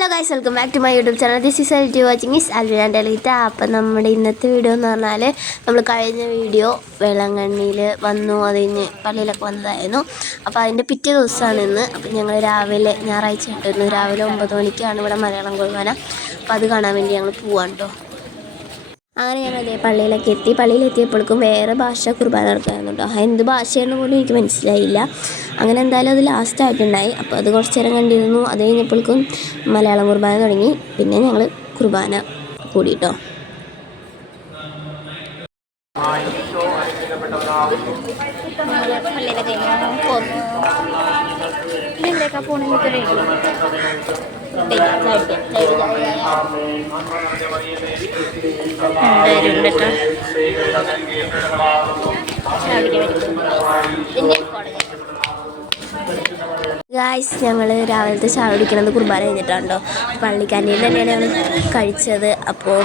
Hello guys welcome back to my YouTube channel this is L T watching is Alvin and Aleeta അപ്പം നമ്മുടെ ഇന്നത്തെ video എന്ന് പറഞ്ഞാൽ നമ്മൾ കഴിഞ്ഞ വീഡിയോ വേളാങ്കണ്ണിയിൽ വന്നു. അത് കഴിഞ്ഞ് പള്ളിയിലൊക്കെ വന്നതായിരുന്നു. അപ്പോൾ അതിന്റെ പിറ്റേ ദിവസമാണ് ഇന്ന്. അപ്പം ഞങ്ങൾ രാവിലെ ഞായറാഴ്ച ഇട്ടിരുന്നു രാവിലെ ഒമ്പത് മണിക്കാണ് ഇവിടെ മലയാളം കൊഴുവാന അപ്പോൾ അത് കാണാൻ വേണ്ടി ഞങ്ങൾ പോവാണ് കേട്ടോ അങ്ങനെ ഞങ്ങൾ അതേ പള്ളിയിലൊക്കെ എത്തി. പള്ളിയിലെത്തിയപ്പോഴേക്കും വേറെ ഭാഷ കുർബാന നടക്കായിരുന്നു കേട്ടോ എന്ത് ഭാഷയാണെന്ന് പോലും എനിക്ക് മനസ്സിലായില്ല. അങ്ങനെ എന്തായാലും അത് ലാസ്റ്റ് ആയിട്ടുണ്ടായി. അപ്പോൾ അത് കുറച്ച് നേരം കണ്ടിരുന്നു. അത് കഴിഞ്ഞപ്പോഴേക്കും മലയാളം കുർബാന തുടങ്ങി. പിന്നെ ഞങ്ങൾ കുർബാന കൂടി കേട്ടോ ഗായ്സ് ഞങ്ങൾ രാവിലത്തെ ചായ കുടിക്കണത് കുർബാന കഴിഞ്ഞിട്ടാണ്ടോ പള്ളിക്കാന്റെ തന്നെയാണ് ഞങ്ങൾ കഴിച്ചത്. അപ്പോൾ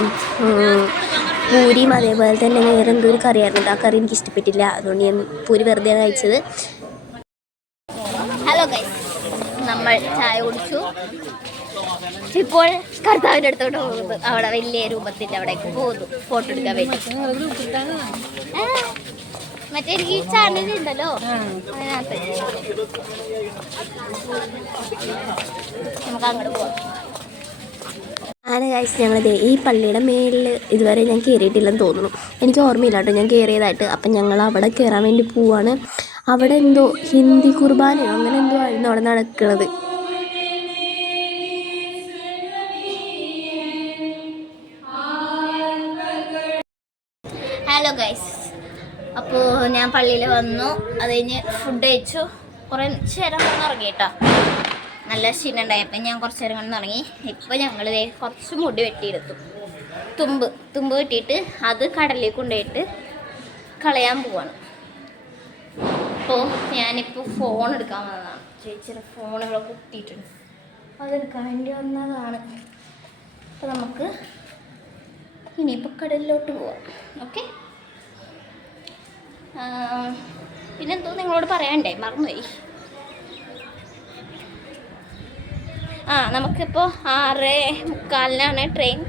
പൂരിയും അതേപോലെ തന്നെ വേറെ എന്തോ ഒരു കറിയായിരുന്നു. ആ കറി എനിക്ക് ഇഷ്ടപ്പെട്ടില്ല അതുകൊണ്ട് ഞാൻ പൂരി വെറുതെയാണ് കഴിച്ചത് ഹലോ ഗൈസ് നമ്മൾ ചായ കുടിച്ചു. ഇപ്പോൾ കർത്താവിന്റെ അടുത്തോട്ട് പോകുന്നു. അവിടെ വലിയ രൂപത്തിന്റെ അവിടേക്ക് പോകുന്നു. ഫോട്ടോ എടുക്കാൻ വേണ്ടി. മറ്റേ എനിക്ക് ഈ ചാനൽ ഉണ്ടല്ലോ. അതിനകത്ത്. നമുക്ക് അങ്ങോട്ട് പോവാം. അങ്ങനെ ഗൈസ് ഞങ്ങളിത് ഈ പള്ളിയുടെ മേളിൽ ഇതുവരെ ഞാൻ കയറിയിട്ടില്ലെന്ന് തോന്നുന്നു. എനിക്ക് ഓർമ്മയില്ല കേട്ടോ ഞാൻ കയറിയതായിട്ട് അപ്പം ഞങ്ങൾ അവിടെ കയറാൻ വേണ്ടി പോവാണ്. അവിടെ എന്തോ ഹിന്ദി കുർബാനയോ അങ്ങനെ എന്തോ ആയിരുന്നു അവിടെ നടക്കുന്നത്. ഹലോ ഗൈസ് അപ്പോൾ ഞാൻ പള്ളിയിൽ വന്നു. അത് കഴിഞ്ഞ് ഫുഡ് കഴിച്ചു. കുറേ നേരം കൊണ്ട് കേട്ടോ നല്ല ക്ഷീണം ഉണ്ടായപ്പോൾ ഞാൻ കുറച്ച് നേരം കൊണ്ട് ഉറങ്ങി. ഇപ്പോൾ ഞങ്ങൾ കുറച്ച് മുടി വെട്ടിയെടുത്തു. തുമ്പ്. തുമ്പ് വെട്ടിയിട്ട് അത് കടലിൽ കൊണ്ടുപോയിട്ട് കളയാൻ പോവാണ്. അപ്പോൾ ഞാനിപ്പോൾ ഫോൺ എടുക്കാൻ വന്നതാണ് ചേച്ചിയുടെ ഫോൺ ഇവിടെ കുത്തിയിട്ടുണ്ട്. അതെടുക്കാൻ വേണ്ടി വന്നതാണ്. അപ്പോൾ നമുക്ക് ഇനിയിപ്പോൾ കടലിലോട്ട് പോവാം. ഓക്കെ പിന്നെന്തോ നിങ്ങളോട് പറയാണ്ടേ മറന്നുപോയി. ആ നമുക്കിപ്പോൾ ആറ് മുക്കാലിനാണ് ട്രെയിൻ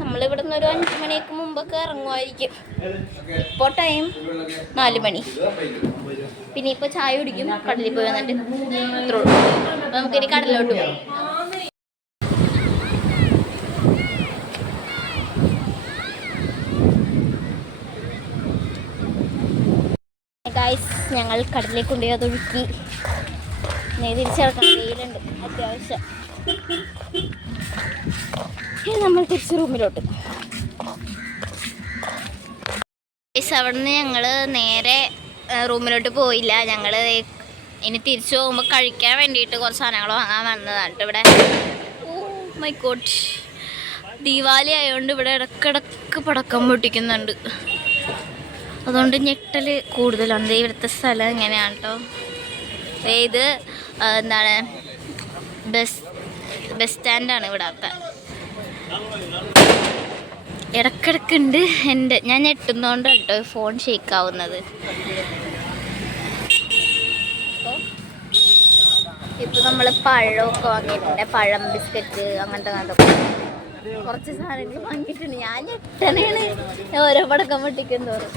നമ്മളിവിടെ നിന്ന് ഒരു അഞ്ച് മണിക്ക് മുമ്പൊക്കെ ഇറങ്ങുമായിരിക്കും. ഇപ്പോൾ ടൈം നാല് മണി. പിന്നെ ഇപ്പോൾ ചായ കുടിക്കും കടലിൽ പോയി വന്നിട്ട്. ഉള്ളൂ. അപ്പോൾ നമുക്കിനി കടലിലോട്ട് പോകാം ഞങ്ങൾ കടലിലേക്ക് കൊണ്ടുപോയി അത് ഒഴുക്കി ഇനി തിരിച്ചിറക്കണം വെയിലുണ്ട് അത്യാവശ്യം. ഇനി നമ്മൾ തിരിച്ച് റൂമിലോട്ട്. അവിടുന്ന് ഞങ്ങൾ നേരെ റൂമിലോട്ട് പോയില്ല. ഞങ്ങൾ ഇനി തിരിച്ചു പോകുമ്പോൾ കഴിക്കാൻ വേണ്ടിയിട്ട് കുറച്ച് സാധനങ്ങൾ വാങ്ങാൻ വന്നതാണ് ഇവിടെ. Oh my God. ദീപാവലി ആയതുകൊണ്ട് ഇവിടെ ഇടക്കിടക്ക് പടക്കം പൊട്ടിക്കുന്നുണ്ട്. അതുകൊണ്ട് ഞെട്ടൽ കൂടുതലാണ്. ദേ ഇവിടുത്തെ സ്ഥലം എങ്ങനെയാണ് കേട്ടോ ഇത് എന്താണ് ബസ് ബസ് സ്റ്റാൻഡാണ് ഇവിടത്തെ. ഇടക്കിടക്കുണ്ട് എന്റെ ഞാൻ ഞെട്ടുന്നതുകൊണ്ടാണ് കേട്ടോ ഫോൺ ഷേക്ക് ഇപ്പൊ നമ്മൾ പഴമൊക്കെ വാങ്ങിയിട്ടുണ്ട്. പഴം ബിസ്ക്കറ്റ് അങ്ങനത്തെ കുറച്ച് സാധനങ്ങൾ വാങ്ങിയിട്ടുണ്ട്. ഞാൻ ഞെട്ടനാണ് ഓരോ പടക്കം പൊട്ടിക്കും തോറും.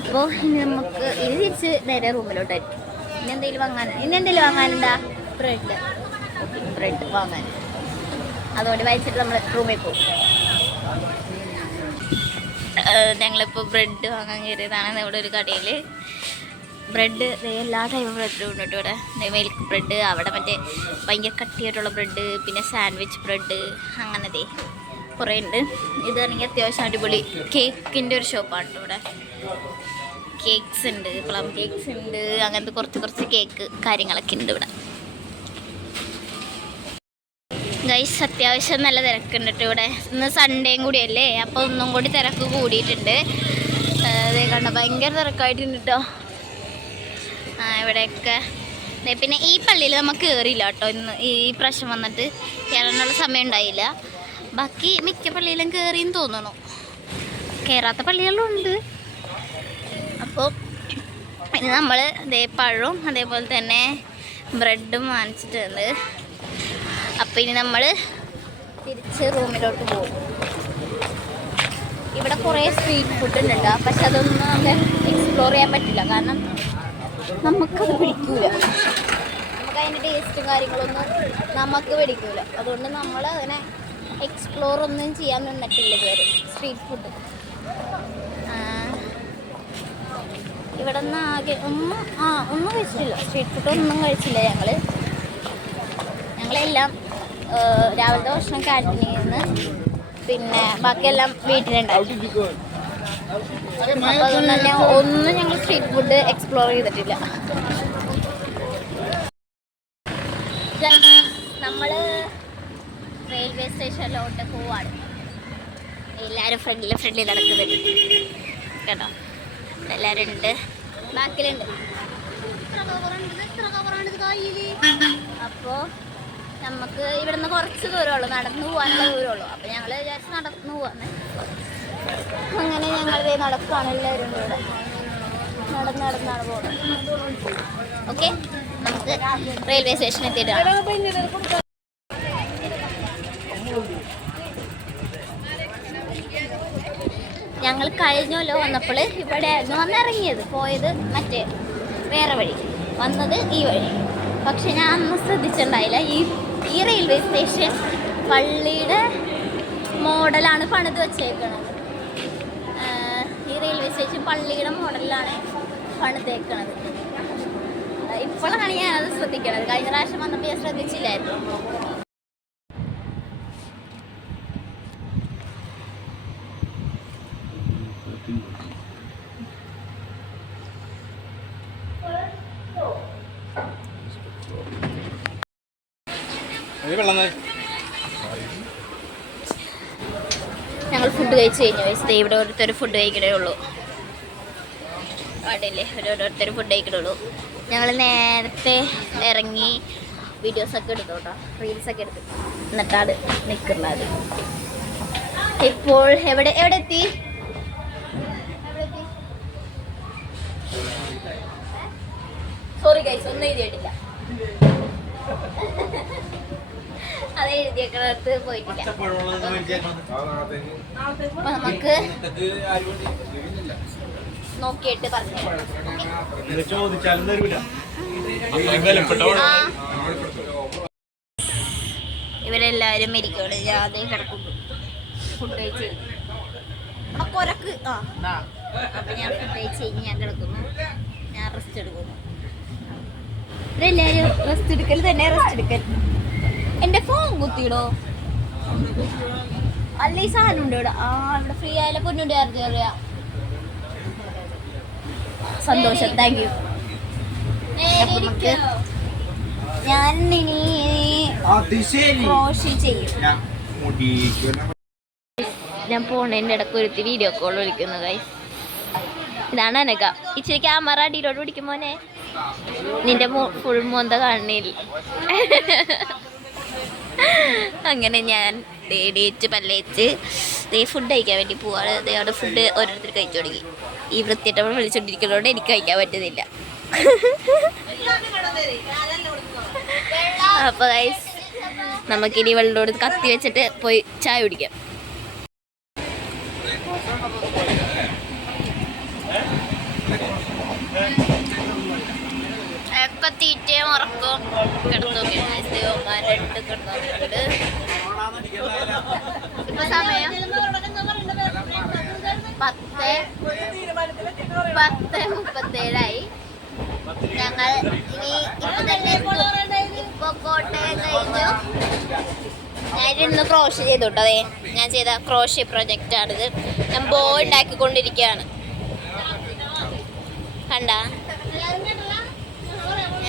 അപ്പോൾ ഇനി നമുക്ക് ഇത് തിരിച്ച് നേരെ റൂമിലോട്ടായിരിക്കും ഇനി എന്തെങ്കിലും വാങ്ങാൻ ഇനി എന്തെങ്കിലും വാങ്ങാനുണ്ടാ? ബ്രെഡ്. ബ്രെഡ് വാങ്ങാൻ. അതുകൊണ്ട് വായിച്ചിട്ട് നമ്മൾ റൂമിൽ പോകും ഞങ്ങളിപ്പോൾ ബ്രെഡ് വാങ്ങാൻ കയറിയതാണ്. ഇവിടെ ഒരു കടയിൽ ബ്രെഡ് എല്ലാ ടൈപ്പ് ബ്രെഡും ഉണ്ട് ഇവിടെ. മിൽക്ക് ബ്രെഡ് അവിടെ മറ്റേ ഭയങ്കര കട്ടിയായിട്ടുള്ള ബ്രെഡ് പിന്നെ സാൻഡ്വിച്ച് ബ്രെഡ് അങ്ങനത്തെ കുറേ ഉണ്ട്. ഇതാണെങ്കിൽ അത്യാവശ്യം അടിപൊളി കേക്കിന്റെ ഒരു ഷോപ്പാണ് ഇവിടെ. കേക്ക്സ് ഉണ്ട് പ്ലം കേക്ക്സ് ഉണ്ട് അങ്ങനത്തെ കുറച്ച് കുറച്ച് കേക്ക് കാര്യങ്ങളൊക്കെ ഉണ്ട് ഇവിടെ. ഗൈസ് അത്യാവശ്യം നല്ല തിരക്കുണ്ട് കേട്ടോ ഇവിടെ. ഇന്ന് സൺഡേയും കൂടിയല്ലേ അപ്പോൾ ഒന്നും കൂടി തിരക്ക് കൂടിയിട്ടുണ്ട്. അതേ കണ്ട ഭയങ്കര തിരക്കായിട്ടുണ്ട് കേട്ടോ. ഇവിടെയൊക്കെ. പിന്നെ ഈ പള്ളിയിൽ നമുക്ക് കയറിയില്ല കേട്ടോ ഇന്ന്. ഈ പ്രശ്നം വന്നിട്ട് കയറാനുള്ള സമയം ഉണ്ടായില്ല. ബാക്കി മിക്ക പള്ളിയിലും കയറിയെന്ന് തോന്നുന്നു. കയറാത്ത പള്ളികളുണ്ട്. അപ്പോൾ ഇനി നമ്മൾ ഇതേ പഴവും അതേപോലെ തന്നെ ബ്രെഡും വാങ്ങിച്ചിട്ടുണ്ട്. അപ്പോൾ ഇനി നമ്മൾ തിരിച്ച് റൂമിലോട്ട് പോകും. ഇവിടെ കുറേ സ്ട്രീറ്റ് ഫുഡ് ഉണ്ട് പക്ഷെ അതൊന്നും നമുക്ക് എക്സ്പ്ലോർ ചെയ്യാൻ പറ്റില്ല. കാരണം നമുക്കത് പിടിക്കൂല. നമുക്ക് അതിന്റെ ടേസ്റ്റും കാര്യങ്ങളൊന്നും നമുക്ക് പിടിക്കൂല. അതുകൊണ്ട് നമ്മൾ അതിനെ എക്സ്പ്ലോർ ഒന്നും ചെയ്യാൻ നിന്നിട്ടില്ല ഇതുവരെ സ്ട്രീറ്റ് ഫുഡ് ഇവിടെ നിന്ന് ആകെ ഒന്നും ആ ഒന്നും കഴിച്ചില്ല. സ്ട്രീറ്റ് ഫുഡ് ഒന്നും കഴിച്ചില്ല ഞങ്ങൾ ഞങ്ങളെല്ലാം രാവിലത്തെ ഭക്ഷണം കാറ്റിനിന്ന് നിന്ന് പിന്നെ ബാക്കിയെല്ലാം വീട്ടിലുണ്ടായിരുന്നു അതുകൊണ്ട് തന്നെ ഒന്നും ഞങ്ങൾ സ്ട്രീറ്റ് ഫുഡ് എക്സ്പ്ലോർ ചെയ്തിട്ടില്ല. നമ്മൾ റെയിൽവേ സ്റ്റേഷനിലോട്ട് പോവാണ്. എല്ലാവരും ഫ്രണ്ടിൽ ഫ്രണ്ടിൽ നടക്കുന്നുണ്ട് കേട്ടോ? എല്ലാവരും ഉണ്ട്. ബാക്കിലുണ്ട് അപ്പോ നമുക്ക് ഇവിടുന്ന് കുറച്ച് ദൂരമുള്ളൂ. നടന്നു പോകാനുള്ള ദൂരമുള്ളൂ. അപ്പോൾ ഞങ്ങൾ വിചാരിച്ച് നടന്നു പോവാന്ന്. അങ്ങനെ നടക്കാണ് എല്ലാവരും കൂടെ. നടന്ന് നടന്നാണ് പോകുന്നത് ഓക്കെ? നമുക്ക് റെയിൽവേ സ്റ്റേഷൻ എത്തിയിട്ട് ഞങ്ങൾ കഴിഞ്ഞല്ലോ വന്നപ്പോൾ ഇവിടെ ആയിരുന്നു വന്നിറങ്ങിയത്. പോയത് മറ്റേ വേറെ വഴി. വന്നത് ഈ വഴി. പക്ഷെ ഞാൻ അന്ന് ശ്രദ്ധിച്ചിട്ടുണ്ടായില്ല. ഈ ഈ റെയിൽവേ സ്റ്റേഷൻ പള്ളിയുടെ മോഡലാണ് പണിത് വെച്ചേക്കുന്നത് റെയിൽവേ സ്റ്റേഷൻ പള്ളിയുടെ മോഡലിലാണ് പണിതേക്കണത്. ഇപ്പോഴാണ് ഞാൻ അത് ശ്രദ്ധിക്കണത്. കഴിഞ്ഞ പ്രാവശ്യം വന്നപ്പോൾ ഞാൻ ശ്രദ്ധിച്ചില്ലായിരുന്നു. വെള്ളം കഴിച്ച് കഴിഞ്ഞു. ദേ ഇവിടെ ഓരോരുത്തർ ഫുഡ് കഴിക്കണേ ഉള്ളൂ. അവിടെയല്ലേ ഓരോരുത്തർ ഫുഡ് കഴിക്കണേ ഉള്ളൂ. ഞങ്ങൾ നേരത്തെ ഇറങ്ങി വീഡിയോസൊക്കെ എടുത്തു കേട്ടോ. റീൽസൊക്കെ എടുത്തു. എന്നിട്ടാണ് നിൽക്കുന്നത് ഇപ്പോൾ എവിടെ എവിടെ എത്തി? സോറി ഗൈസ് ഒന്നും എഴുതിയിട്ടില്ല. അത് പോയിട്ടില്ല. അപ്പൊ നമുക്ക് നോക്കിയിട്ട് പറഞ്ഞു ഇരിക്കുകയാണ് ഞാൻ അതേ കിടക്കും. ഫുഡ് കഴിച്ച്. ആ കൊരക്ക്. ആ. അപ്പൊ ഞാൻ ഫുഡ് കഴിച്ച് കഴിഞ്ഞ് ഞാൻ കിടക്കുന്നു. ഞാൻ റെസ്റ്റ് എടുക്കുന്നു. ഇവരെല്ലാരും റെസ്റ്റ് എടുക്കൽ തന്നെ റെസ്റ്റ് എടുക്കൽ എന്റെ ഫോൺ കുത്തിയിടോ. അല്ല ഈ സാധനം ഉണ്ട് ഇവിടെ. ആ ഇവിടെ ഫ്രീ ആയാലും പൊന്നുണ്ട് ചാർജ് പറയാ സന്തോഷം താങ്ക് യു ഞാൻ ഇനി ക്രോഷി ചെയ്യും. ഞാൻ പോണേന്റെ ഇടയ്ക്ക് ഇടയ്ക്ക് ഒരുത്തി വീഡിയോ കോൾ വിളിക്കുന്നു ഇതാണ് അനക്ക ഇച്ചിരി ക്യാമറ അടിയിലോട്ട് പിടിക്കുമ്പോനെ നിന്റെ ഫുൾ മോന്ത കാണുന്നില്ല. അങ്ങനെ ഞാൻ തേടിയിട്ട് പല്ലേച്ച് ദേ ഫുഡ് കഴിക്കാൻ വേണ്ടി പോവാണ്. ദേ അവിടെ ഫുഡ് ഓരോരുത്തർ കഴിച്ചു തുടങ്ങി. ഈ വൃത്തിയിട്ടവൾ വിളിച്ചുകൊണ്ടിരിക്കുന്നതുകൊണ്ട് എനിക്ക് കഴിക്കാൻ പറ്റുന്നില്ല. അപ്പോൾ ഗൈസ് നമുക്കിനി കൊടുത്ത് കത്തി വെച്ചിട്ട് പോയി ചായ കുടിക്കാം. ഒക്കെ തീറ്റയും ഉറക്കവും കിടന്നോക്കിയാണ് രണ്ട് കിടന്നോക്കിണ്ട് ഇപ്പൊ സമയം പത്ത് പത്ത് മുപ്പത്തേഴായി. ഞങ്ങൾ ഇനി ഇപ്പൊ തന്നെ. ഇപ്പൊ കോട്ടയം കഴിഞ്ഞു. ഞാൻ ഇന്ന് ക്രോഷ് ചെയ്തു കേട്ടോ ഞാൻ ചെയ്ത ക്രോഷ് പ്രൊജക്റ്റ് ആണിത് ഞാൻ ബോ ഉണ്ടാക്കിക്കൊണ്ടിരിക്കുകയാണ്. കണ്ട?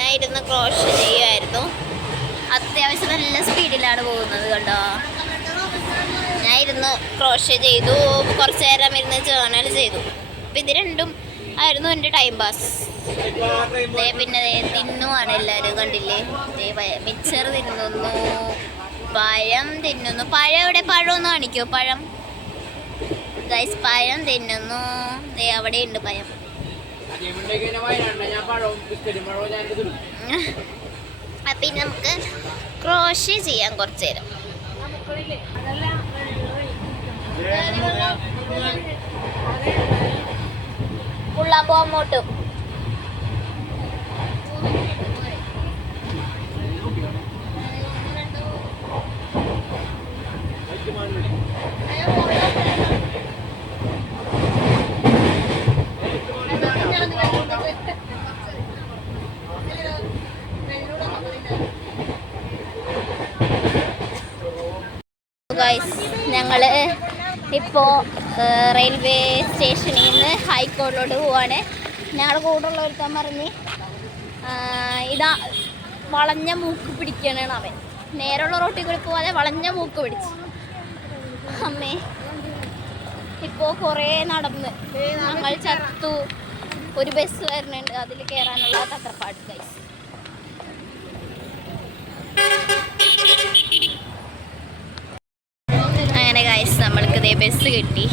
ഞാൻ ഇരുന്ന് ക്രോഷ് ചെയ്യുമായിരുന്നു അത്യാവശ്യം നല്ല സ്പീഡിലാണ് പോകുന്നത് കണ്ടോ? ഞാൻ ഇരുന്ന് ക്രോഷ് ചെയ്തു. കുറച്ച് നേരം ഇരുന്ന് ജേണൽ ചെയ്തു. അപ്പം ഇത് രണ്ടും ആയിരുന്നു എന്റെ ടൈം പാസ് ദേ പിന്നെ തിന്നുവാണ് എല്ലാവരും കണ്ടില്ലേ? ദേ മിച്ചർ തിന്നുന്നു പഴം തിന്നുന്നു. പഴം എവിടെ? പഴം ഒന്ന് കാണിക്കോ പഴം. പഴം തിന്നുന്നു. ദേ അവിടെ ഉണ്ട് പഴം. അപ്പം ഇനി നമുക്ക് ക്രോഷേ ചെയ്യാൻ കുറച്ച് നേരം. പുള്ളാപ്പോ അങ്ങോട്ടും. ഗൈസ് ഞങ്ങൾ ഇപ്പോൾ റെയിൽവേ സ്റ്റേഷനിൽ നിന്ന് ഹൈക്കോർട്ടിലോട്ട് പോവാണ്. ഞങ്ങളുടെ കൂടെയുള്ള ഒരുത്തൻ പറഞ്ഞ് ഇതാ വളഞ്ഞ മൂക്ക് പിടിക്കണാണ് അവൻ. നേരെയുള്ള റോട്ടിൽ കൂടി പോവാതെ വളഞ്ഞ മൂക്ക് പിടിച്ച്. അമ്മേ ഇപ്പോൾ കുറേ നടന്ന്. ഞങ്ങൾ ചത്തു. ഒരു ബസ് വരുന്നുണ്ട്. അതിൽ കയറാനുള്ള തത്രപ്പാട് ഗൈസ് അങ്ങനെ ഗൈസ് നമ്മൾക്ക് ഇതേ ബസ് കിട്ടി.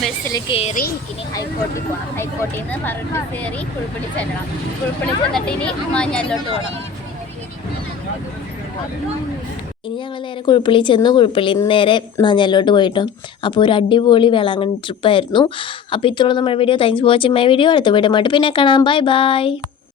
ബസ്സിൽ കയറി ഇനി ഹൈക്കോടതി പോകാം ഹൈക്കോടതിയിൽ നിന്ന് പറഞ്ഞിട്ട് കയറി കുഴിപ്പള്ളി ചെല്ലണം. കുഴിപ്പള്ളി ചെന്നിട്ട് ഇനി മാഞ്ഞാലിലോട്ട് പോകണം ഇനി ഞങ്ങൾ നേരെ കുഴപ്പള്ളി ചെന്ന്. കുഴപ്പള്ളിയിൽ നിന്ന് നേരെ മഞ്ഞലോട്ട് പോയിട്ടോ. അപ്പോൾ ഒരു അടിപൊളി വേളാങ്കണ്ണി ട്രിപ്പായിരുന്നു അപ്പോൾ ഇത്രയുള്ള നമ്മുടെ video thanks for watching my video അടുത്ത വീഡിയോ ആയിട്ട് പിന്നെ കാണാം. Bye bye